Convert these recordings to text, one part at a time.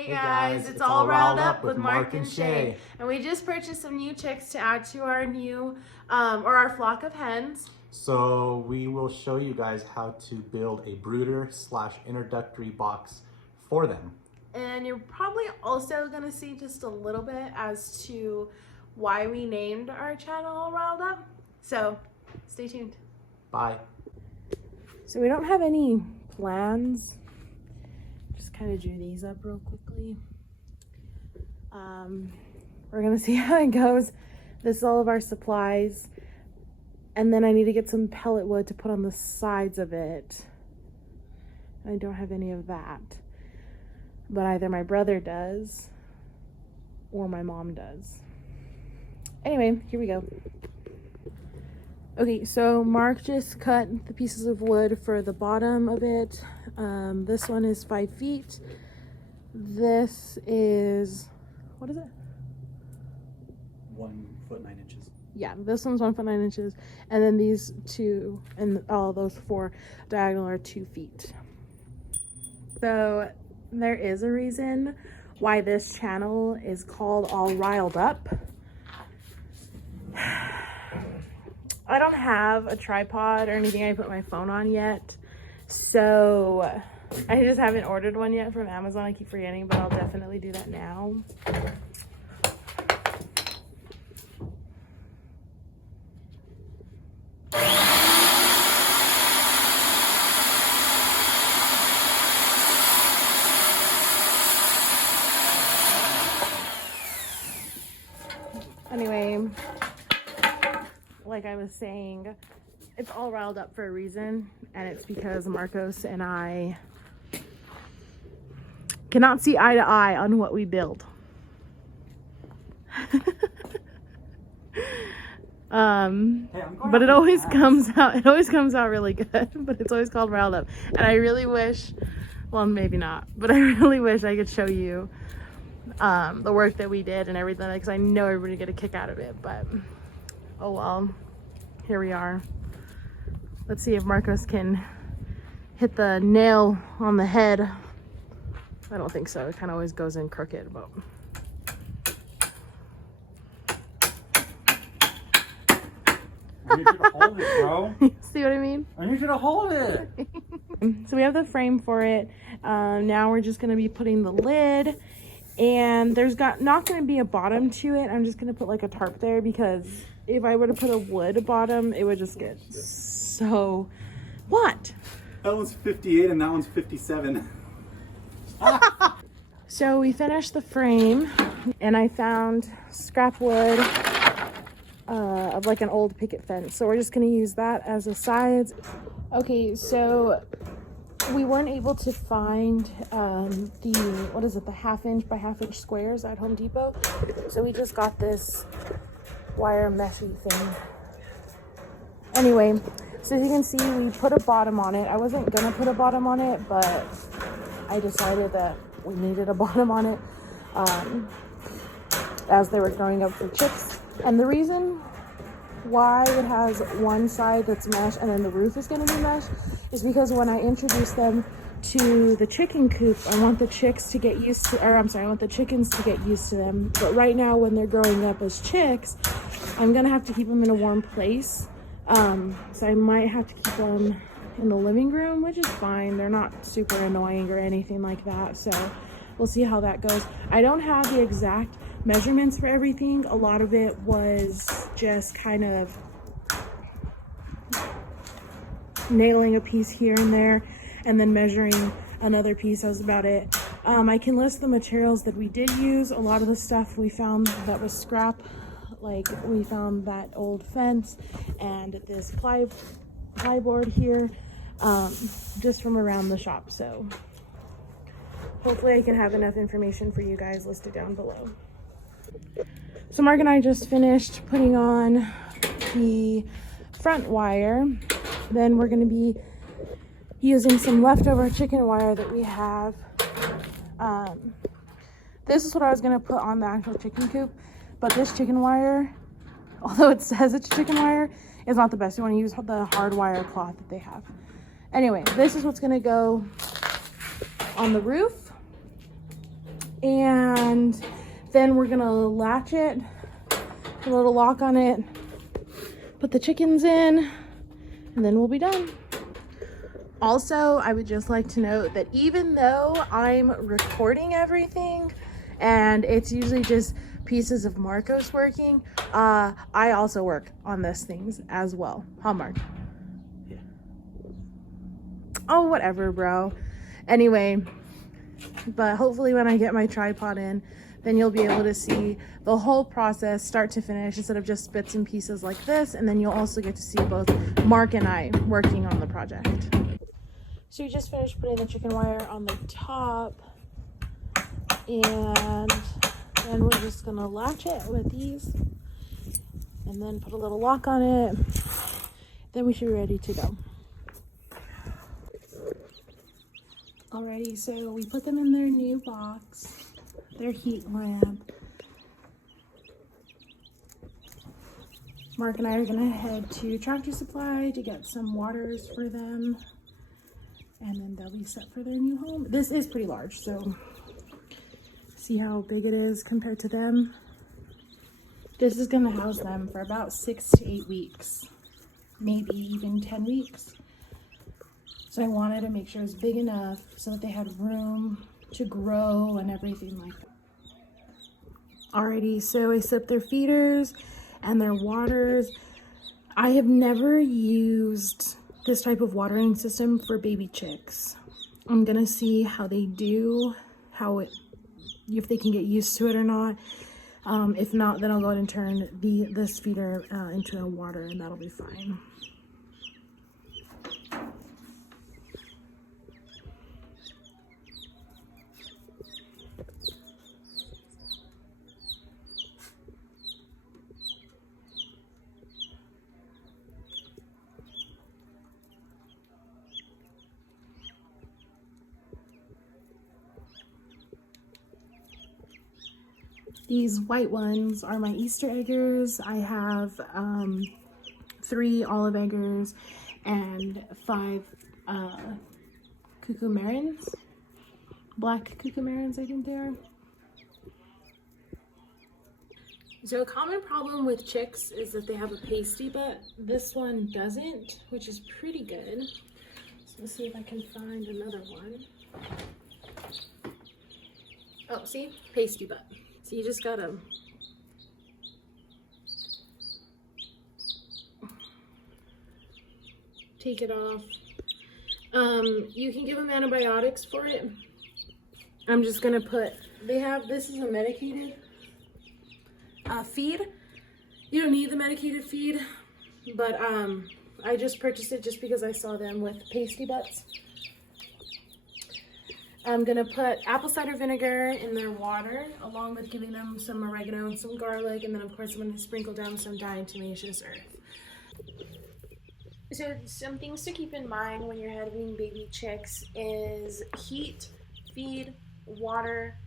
Hey guys, it's all riled up with Marc and Shay. And we just purchased some new chicks to add to our new, or our flock of hens. So we will show you guys how to build a brooder / introductory box for them. And you're probably also going to see just a little bit as to why we named our channel All Riled Up. So stay tuned. Bye. So we don't have any plans. Just kind of drew these up real quickly. We're gonna see how it goes. This is all of our supplies, and then I need to get some pellet wood to put on the sides of it. I don't have any of that, but either my brother does or my mom does. Anyway, here we go. Okay, so Marc just cut the pieces of wood for the bottom of it. This one is 5 feet. This is, what is it? 1 foot 9 inches. Yeah, this one's 1 foot 9 inches. And then these two, and all those 4 diagonal are 2 feet. So there is a reason why this channel is called All Riled Up. I don't have a tripod or anything I put my phone on yet, so I just haven't ordered one yet from Amazon. I keep forgetting, but I'll definitely do that now. Anyway, like I was saying, it's all riled up for a reason, and it's because Marcos and I cannot see eye to eye on what we build. But it always comes out really good, but it's always called riled up. And I really wish, well, maybe not, but I really wish I could show you the work that we did and everything, because I know everybody get a kick out of it, but oh well, here we are. Let's see if Marcos can hit the nail on the head. I don't think so. It kind of always goes in crooked, but I need you to hold it, bro. see what I mean? I need you to hold it. So we have the frame for it. Now we're just going to be putting the lid, and there's not going to be a bottom to it. I'm just going to put like a tarp there, because if I were to put a wood bottom, it would just get so... What? That one's 58 and that one's 57. So we finished the frame, and I found scrap wood of like an old picket fence. So we're just going to use that as a sides. Okay, so we weren't able to find the, what is it, the 1/2 inch by 1/2 inch squares at Home Depot. So we just got this wire meshy thing. Anyway, so as you can see, we put a bottom on it. I wasn't gonna put a bottom on it, but I decided that we needed a bottom on it as they were growing up for chicks. And the reason why it has one side that's mesh and then the roof is going to be mesh is because when I introduce them to the chicken coop, I want the chicks to get used to, or I'm sorry, I want the chickens to get used to them. But right now, when they're growing up as chicks, I'm going to have to keep them in a warm place. So I might have to keep them in the living room, which is fine. They're not super annoying or anything like that. So we'll see how that goes. I don't have the exact measurements for everything. A lot of it was just kind of nailing a piece here and there and then measuring another piece. That was about it. I can list the materials that we did use. A lot of the stuff we found that was scrap, like we found that old fence and this plyboard here, just from around the shop. So hopefully I can have enough information for you guys listed down below. So Marc and I just finished putting on the front wire. Then we're going to be using some leftover chicken wire that we have. This is what I was going to put on the actual chicken coop, but this chicken wire, although it says it's chicken wire, is not the best. You want to use the hard wire cloth that they have. Anyway, this is what's going to go on the roof. And then we're gonna latch it, put a little lock on it, put the chickens in, and then we'll be done. Also, I would just like to note that even though I'm recording everything and it's usually just pieces of Marcos working, I also work on these things as well. Huh, Marc? Yeah. Oh, whatever, bro. Anyway, but hopefully when I get my tripod in, then you'll be able to see the whole process start to finish instead of just bits and pieces like this. And then you'll also get to see both Marc and I working on the project. So we just finished putting the chicken wire on the top, and then we're just gonna latch it with these and then put a little lock on it. Then we should be ready to go. Alrighty, so we put them in their new box, their heat lamp. Marc and I are gonna head to Tractor Supply to get some waters for them, and then they'll be set for their new home. This is pretty large, so see how big it is compared to them. This is gonna house them for about 6 to 8 weeks, maybe even 10 weeks. So I wanted to make sure it was big enough so that they had room to grow and everything like that. Alrighty, so I set their feeders and their waters. I have never used this type of watering system for baby chicks. I'm gonna see how they do, if they can get used to it or not. If not, then I'll go ahead and turn this feeder into a water, and that'll be fine. These white ones are my Easter eggers. I have 3 olive eggers and 5 Cuckoo Marans. Black Cuckoo Marans, I think they are. So a common problem with chicks is that they have a pasty butt. This one doesn't, which is pretty good. So let's see if I can find another one. Oh, see? Pasty butt. So you just gotta take it off. You can give them antibiotics for it. I'm just gonna put, this is a medicated feed. You don't need the medicated feed, but I just purchased it just because I saw them with pasty butts. I'm gonna put apple cider vinegar in their water, along with giving them some oregano and some garlic, and then of course I'm gonna sprinkle down some diatomaceous earth. So some things to keep in mind when you're having baby chicks is heat, feed, water,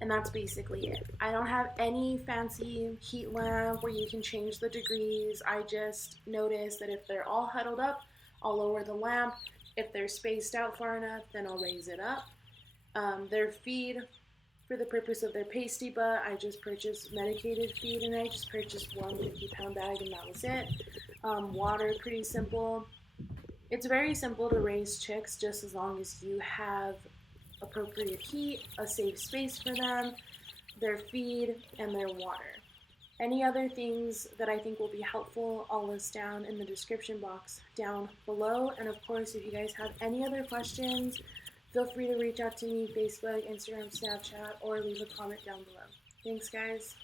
and that's basically it. I don't have any fancy heat lamp where you can change the degrees. I just noticed that if they're all huddled up, I'll lower the lamp. If they're spaced out far enough, then I'll raise it up. Their feed, for the purpose of their pasty butt, I just purchased medicated feed, and I just purchased one 50-pound bag, and that was it. Water, pretty simple. It's very simple to raise chicks, just as long as you have appropriate heat, a safe space for them, their feed, and their water. Any other things that I think will be helpful, I'll list down in the description box down below. And of course, if you guys have any other questions, feel free to reach out to me, Facebook, Instagram, Snapchat, or leave a comment down below. Thanks, guys.